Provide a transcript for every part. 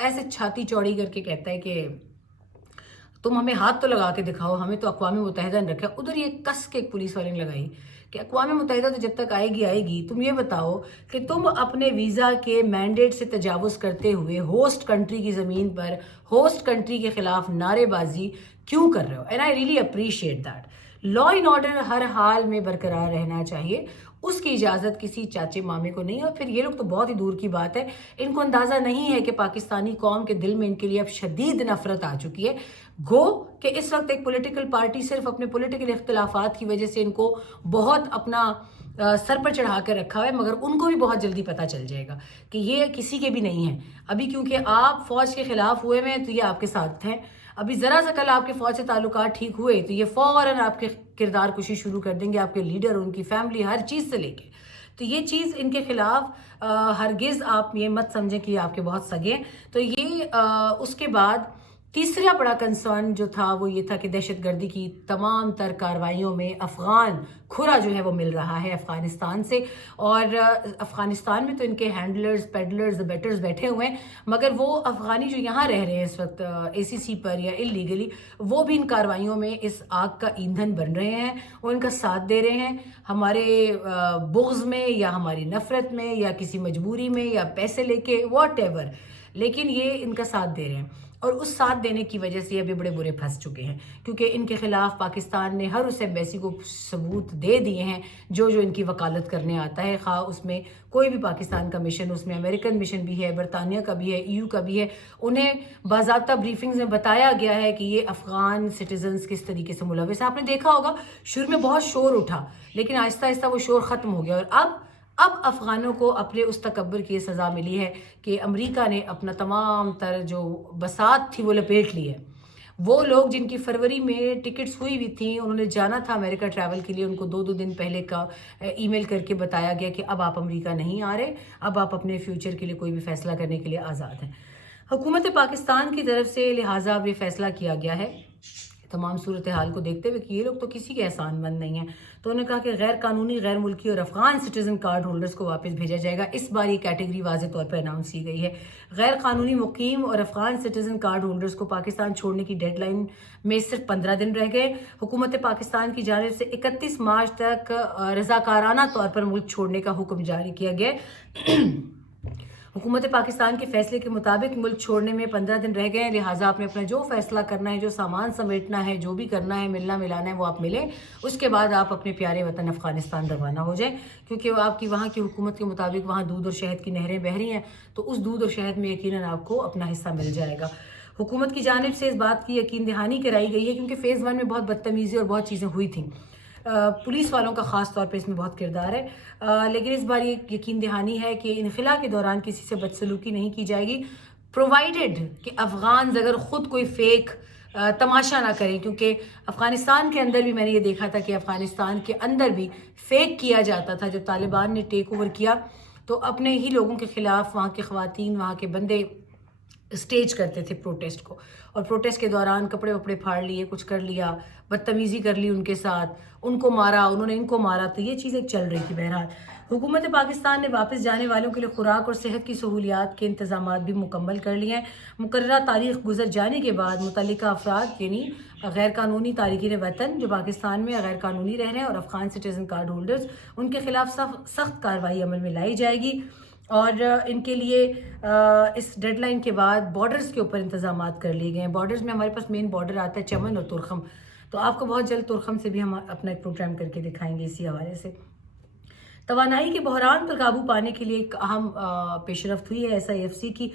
ایسے چھاتی چوڑی کر کے کہتا ہے کہ تم ہمیں ہاتھ تو لگا کے دکھاؤ، ہمیں تو اقوام متحدہ نے رکھا. ادھر یہ کس کے ایک پولیس والے نے لگائی کہ اقوام متحدہ تو جب تک آئے گی. تم یہ بتاؤ کہ تم اپنے ویزا کے مینڈیٹ سے تجاوز کرتے ہوئے ہوسٹ کنٹری کی زمین پر ہوسٹ کنٹری کے خلاف نعرے بازی کیوں کر رہے ہو؟ And I really appreciate that. Law and order ہر حال میں برقرار رہنا چاہیے، اس کی اجازت کسی چاچے مامے کو نہیں. اور پھر یہ لوگ تو بہت ہی دور کی بات ہے، ان کو اندازہ نہیں ہے کہ پاکستانی قوم کے دل میں ان کے لیے اب شدید نفرت آ چکی ہے. گو کہ اس وقت ایک پولیٹیکل پارٹی صرف اپنے پولیٹیکل اختلافات کی وجہ سے ان کو بہت اپنا سر پر چڑھا کر رکھا ہے، مگر ان کو بھی بہت جلدی پتہ چل جائے گا کہ یہ کسی کے بھی نہیں ہیں. ابھی کیونکہ آپ فوج کے خلاف ہوئے ہیں تو یہ آپ کے ساتھ ہیں. ابھی ذرا سا کل آپ کے فوج سے تعلقات ٹھیک ہوئے تو یہ فوراً آپ کے کردار کشی شروع کر دیں گے، آپ کے لیڈر، ان کی فیملی، ہر چیز سے لے کے. تو یہ چیز ان کے خلاف ہرگز آپ یہ مت سمجھیں کہ یہ آپ کے بہت سگے ہیں. تو یہ اس کے بعد تیسرا بڑا کنسرن جو تھا وہ یہ تھا کہ دہشت گردی کی تمام تر کارروائیوں میں افغان کھرا جو ہے وہ مل رہا ہے افغانستان سے. اور افغانستان میں تو ان کے ہینڈلرز، پیڈلرز، بیٹرز بیٹھے ہوئے ہیں، مگر وہ افغانی جو یہاں رہ رہے ہیں اس وقت ACC پر یا اللیگلی، وہ بھی ان کارروائیوں میں اس آگ کا ایندھن بن رہے ہیں، وہ ان کا ساتھ دے رہے ہیں ہمارے بغض میں یا ہماری نفرت میں یا کسی مجبوری میں یا پیسے لے کے واٹ ایور، لیکن یہ ان کا ساتھ دے رہے ہیں. اور اس ساتھ دینے کی وجہ سے یہ ابھی بڑے برے پھنس چکے ہیں، کیونکہ ان کے خلاف پاکستان نے ہر اس ایمبیسی کو ثبوت دے دیے ہیں جو ان کی وکالت کرنے آتا ہے، خواہ اس میں کوئی بھی پاکستان کا مشن، اس میں امریکن مشن بھی ہے، برطانیہ کا بھی ہے، EU کا بھی ہے. انہیں باضابطہ بریفنگز میں بتایا گیا ہے کہ یہ افغان سٹیزنز کس طریقے سے ملوث ہیں. آپ نے دیکھا ہوگا شروع میں بہت شور اٹھا، لیکن آہستہ آہستہ وہ شور ختم ہو گیا. اور اب افغانوں کو اپنے اس تکبر کی سزا ملی ہے کہ امریکہ نے اپنا تمام تر جو بساط تھی وہ لپیٹ لی ہے. وہ لوگ جن کی فروری میں ٹکٹس ہوئی تھیں، انہوں نے جانا تھا امریکہ ٹریول کے لیے، ان کو 2 دن پہلے کا ای میل کر کے بتایا گیا کہ اب آپ امریکہ نہیں آ رہے، اب آپ اپنے فیوچر کے لیے کوئی بھی فیصلہ کرنے کے لیے آزاد ہیں. حکومت پاکستان کی طرف سے لہٰذا اب یہ فیصلہ کیا گیا ہے تمام صورتحال کو دیکھتے ہوئے کہ یہ لوگ تو کسی کے احسان مند نہیں ہیں. تو انہوں نے کہا کہ غیر قانونی، غیر ملکی اور افغان سٹیزن کارڈ ہولڈرز کو واپس بھیجا جائے گا. اس بار یہ کیٹیگری واضح طور پر اناؤنس کی گئی ہے. غیر قانونی مقیم اور افغان سٹیزن کارڈ ہولڈرز کو پاکستان چھوڑنے کی ڈیڈ لائن میں صرف 15 دن رہ گئے. حکومت پاکستان کی جانب سے 31 مارچ تک رضاکارانہ طور پر ملک چھوڑنے کا حکم جاری کیا گیا. حکومت پاکستان کے فیصلے کے مطابق ملک چھوڑنے میں 15 دن رہ گئے ہیں، لہٰذا آپ نے اپنا جو فیصلہ کرنا ہے، جو سامان سمیٹنا ہے، جو بھی کرنا ہے، ملنا ملانا ہے، وہ آپ ملیں. اس کے بعد آپ اپنے پیارے وطن افغانستان روانہ ہو جائیں، کیونکہ آپ کی وہاں کی حکومت کے مطابق وہاں دودھ اور شہد کی نہریں بہہ رہی ہیں، تو اس دودھ اور شہد میں یقیناً آپ کو اپنا حصہ مل جائے گا. حکومت کی جانب سے اس بات کی یقین دہانی کرائی گئی ہے، کیونکہ فیز 1 میں بہت بدتمیزی اور بہت چیزیں ہوئی تھیں. پولیس والوں کا خاص طور پہ اس میں بہت کردار ہے، لیکن اس بار یہ یقین دہانی ہے کہ انخلا کے دوران کسی سے بدسلوکی نہیں کی جائے گی، پرووائڈڈ کہ افغانز اگر خود کوئی فیک تماشا نہ کریں. کیونکہ افغانستان کے اندر بھی میں نے یہ دیکھا تھا کہ افغانستان کے اندر بھی فیک کیا جاتا تھا. جب طالبان نے ٹیک اوور کیا تو اپنے ہی لوگوں کے خلاف وہاں کے خواتین، وہاں کے بندے اسٹیج کرتے تھے پروٹیسٹ کو، اور پروٹیسٹ کے دوران کپڑے وپڑے پھاڑ لیے، کچھ کر لیا، بدتمیزی کر لی ان کے ساتھ، ان کو مارا، انہوں نے ان کو مارا. تو یہ چیزیں چل رہی تھی. بہرحال حکومت پاکستان نے واپس جانے والوں کے لیے خوراک اور صحت کی سہولیات کے انتظامات بھی مکمل کر لیے ہیں. مقررہ تاریخ گزر جانے کے بعد متعلقہ افراد یعنی غیر قانونی تارکین وطن جو پاکستان میں غیر قانونی رہ رہے ہیں اور افغان سٹیزن کارڈ ہولڈرز، ان کے خلاف سخت کارروائی عمل میں لائی جائے گی. اور ان کے لیے اس ڈیڈ لائن کے بعد بارڈرز کے اوپر انتظامات کر لیے گئے ہیں. بارڈرز میں ہمارے پاس مین بارڈر آتا ہے چمن اور ترخم، تو آپ کو بہت جلد ترخم سے بھی ہم اپنا ایک پروگرام کر کے دکھائیں گے اسی حوالے سے. توانائی کے بحران پر قابو پانے کے لیے ایک اہم پیش رفت ہوئی ہے. SIFC کی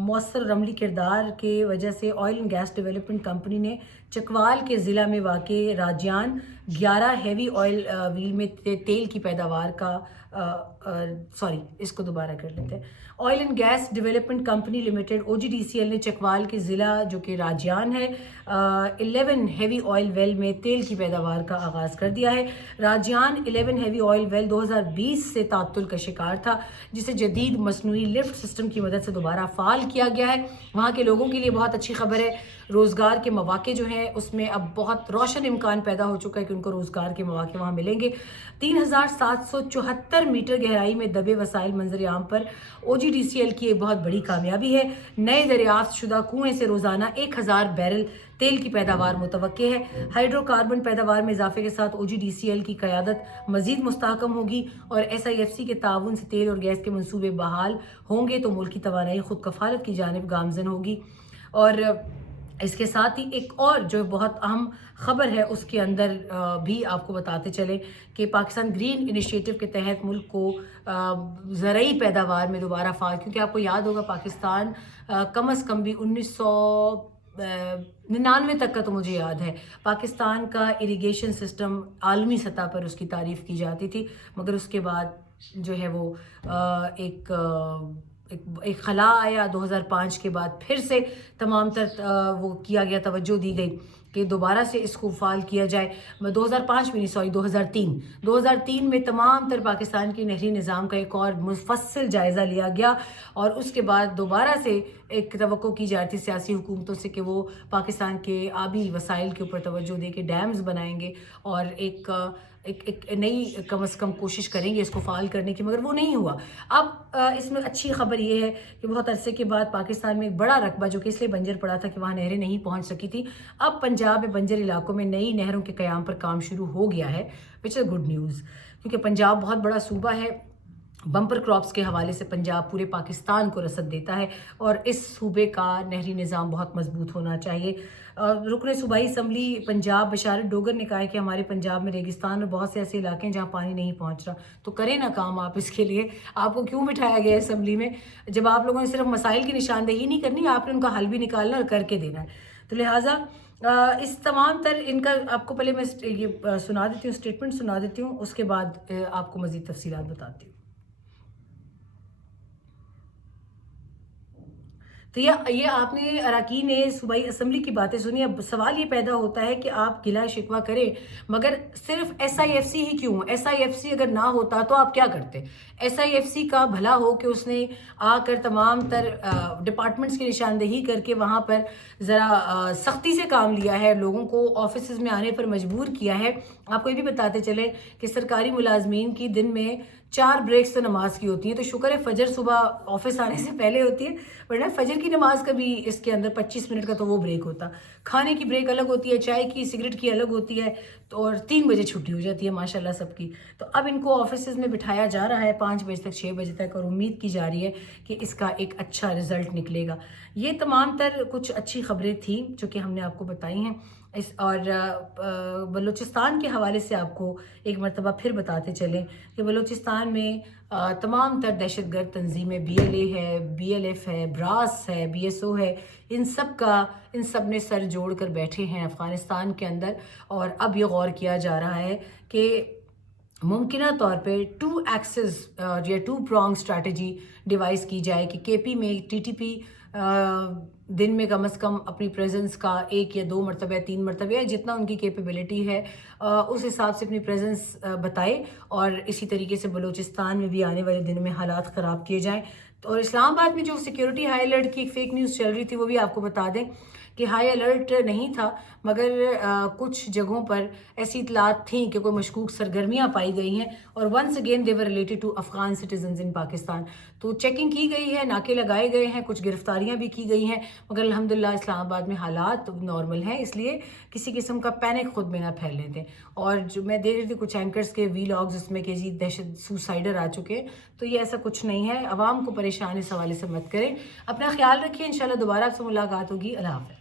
مؤثر اور عملی کردار کی وجہ سے oil and gas development company نے چکوال کے ضلع میں واقع راجیان 11 ہیوی آئل ویل میں تیل کی پیداوار کا اس کو دوبارہ کر لیتے ہیں. Oil and gas development company limited OGDCL نے چکوال کے ضلع جو کہ راجیان ہے 11 ہیوی آئل ویل میں تیل کی پیداوار کا آغاز کر دیا ہے. راجیان 11 ہیوی آئل ویل 2020 سے تعطل کا شکار تھا، جسے جدید مصنوعی لفٹ سسٹم کی مدد سے دوبارہ فعال کیا گیا ہے. وہاں کے لوگوں کے لیے بہت اچھی خبر ہے، روزگار کے مواقع جو ہیں اس میں اب بہت روشن امکان پیدا ہو چکا ہے، کہ ان کو روزگار کے مواقع وہاں ملیں گے۔ 3774 میٹر گہرائی میں دبے وسائل منظر عام پر OGDCL کی ایک بہت بڑی کامیابی ہے۔ نئے دریافت شدہ کنویں سے روزانہ 1000 بیرل تیل کی پیداوار متوقع ہے۔ ہائیڈرو کاربن پیداوار میں اضافے کے ساتھ OGDCL کی قیادت مزید مستحکم ہوگی اور SIFC کے تعاون سے تیل اور گیس کے منصوبے بحال ہوں گے تو ملک کی توانائی خود کفالت کی جانب گامزن ہوگی۔ اور اس کے ساتھ ہی ایک اور جو بہت اہم خبر ہے اس کے اندر بھی آپ کو بتاتے چلیں کہ پاکستان گرین انیشیٹو کے تحت ملک کو زرعی پیداوار میں دوبارہ فعال، کیونکہ آپ کو یاد ہوگا پاکستان کم از کم بھی 1999 تک کا تو مجھے یاد ہے پاکستان کا اریگیشن سسٹم عالمی سطح پر اس کی تعریف کی جاتی تھی، مگر اس کے بعد جو ہے وہ ایک خلا آیا 2005 کے بعد، پھر سے تمام تر وہ کیا گیا، توجہ دی گئی کہ دوبارہ سے اس کو فعال کیا جائے۔ 2003 میں تمام تر پاکستان کے نہری نظام کا ایک اور مفصل جائزہ لیا گیا اور اس کے بعد دوبارہ سے ایک توقع کی جاتی سیاسی حکومتوں سے کہ وہ پاکستان کے آبی وسائل کے اوپر توجہ دے کے ڈیمز بنائیں گے اور ایک نئی کم از کم کوشش کریں گے اس کو فعال کرنے کی، مگر وہ نہیں ہوا۔ اب اس میں اچھی خبر یہ ہے کہ بہت عرصے کے بعد پاکستان میں ایک بڑا رقبہ جو کہ اس لیے بنجر پڑا تھا کہ وہاں نہریں نہیں پہنچ سکی تھی، اب پنجاب میں بنجر علاقوں میں نئی نہروں کے قیام پر کام شروع ہو گیا ہے، وچ از گڈ نیوز، کیونکہ پنجاب بہت بڑا صوبہ ہے۔ بمپر کراپس کے حوالے سے پنجاب پورے پاکستان کو رسد دیتا ہے اور اس صوبے کا نہری نظام بہت مضبوط ہونا چاہیے۔ رکن صوبائی اسمبلی پنجاب بشارت ڈوگر نے کہا ہے کہ ہمارے پنجاب میں ریگستان اور بہت سے ایسے علاقے ہیں جہاں پانی نہیں پہنچ رہا، تو کریں نا کام آپ اس کے لیے۔ آپ کو کیوں بٹھایا گیا ہے اسمبلی میں جب آپ لوگوں نے صرف مسائل کی نشاندہی نہیں کرنی، آپ نے ان کا حل بھی نکالنا اور کر کے دینا ہے۔ تو لہٰذا اس تمام تر ان کا آپ کو پہلے میں یہ سنا دیتی ہوں، اسٹیٹمنٹ سنا دیتی ہوں، اس کے بعد آپ کو مزید تفصیلات بتاتی ہوں۔ تو یہ آپ نے اراکین صوبائی اسمبلی کی باتیں سنی۔ اب سوال یہ پیدا ہوتا ہے کہ آپ گلہ شکوہ کریں، مگر صرف SIFC ہی کیوں؟ SIFC اگر نہ ہوتا تو آپ کیا کرتے؟ SIFC کا بھلا ہو کہ اس نے آ کر تمام تر ڈپارٹمنٹس کی نشاندہی کر کے وہاں پر ذرا سختی سے کام لیا ہے، لوگوں کو آفیسز میں آنے پر مجبور کیا ہے۔ آپ کو یہ بھی بتاتے چلیں کہ سرکاری ملازمین کی دن میں 4 بریکس تو نماز کی ہوتی ہیں، تو شکر ہے فجر صبح آفس آنے سے پہلے ہوتی ہے، ورنہ فجر کی نماز کا بھی اس کے اندر 25 منٹ کا تو وہ بریک ہوتا، کھانے کی بریک الگ ہوتی ہے، چائے کی سگریٹ کی الگ ہوتی ہے، تو اور 3 بجے چھٹی ہو جاتی ہے ماشاءاللہ سب کی۔ تو اب ان کو آفیسز میں بٹھایا جا رہا ہے 5 بجے تک 6 بجے تک، اور امید کی جا رہی ہے کہ اس کا ایک اچھا رزلٹ نکلے گا۔ یہ تمام تر کچھ اچھی خبریں تھیں جو کہ ہم نے آپ کو بتائی ہیں۔ اور بلوچستان کے حوالے سے آپ کو ایک مرتبہ پھر بتاتے چلیں کہ بلوچستان میں تمام تر دہشت گرد تنظیمیں BLA ہے، BLF ہے، براس ہے، BSO ہے، ان سب نے سر جوڑ کر بیٹھے ہیں افغانستان کے اندر، اور اب یہ غور کیا جا رہا ہے کہ ممکنہ طور پہ 2 ایکسز یا 2 پرونگ اسٹریٹجی ڈیوائز کی جائے کہ KP میں TTP دن میں کم از کم اپنی پریزنس کا 1 یا 2 مرتبہ 3 مرتبہ یا جتنا ان کی کیپیبلٹی ہے اس حساب سے اپنی پریزنس بتائے، اور اسی طریقے سے بلوچستان میں بھی آنے والے دنوں میں حالات خراب کیے جائیں۔ اور اسلام آباد میں جو سیکیورٹی ہائی الرٹ کی ایک فیک نیوز چل رہی تھی وہ بھی آپ کو بتا دیں کہ ہائی الرٹ نہیں تھا، مگر کچھ جگہوں پر ایسی اطلاعات تھیں کہ کوئی مشکوک سرگرمیاں پائی گئی ہیں، اور once again they were related to Afghan citizens in Pakistan. تو چیکنگ کی گئی ہے، ناکے لگائے گئے ہیں، کچھ گرفتاریاں بھی کی گئی ہیں، مگر الحمدللہ اسلام آباد میں حالات نارمل ہیں، اس لیے کسی قسم کا پینک خود میں نہ پھیلنے دیں۔ اور جو میں دیکھ رہی تھی کچھ اینکرز کے ویلاگز اس میں کہ جی دہشت سوسائڈر آ چکے ہیں، تو یہ ایسا کچھ نہیں ہے، عوام کو پریشان اس حوالے سے مت کریں۔ اپنا خیال رکھیے، انشاءاللہ دوبارہ آپ سے ملاقات ہوگی۔ اللہ حافظ۔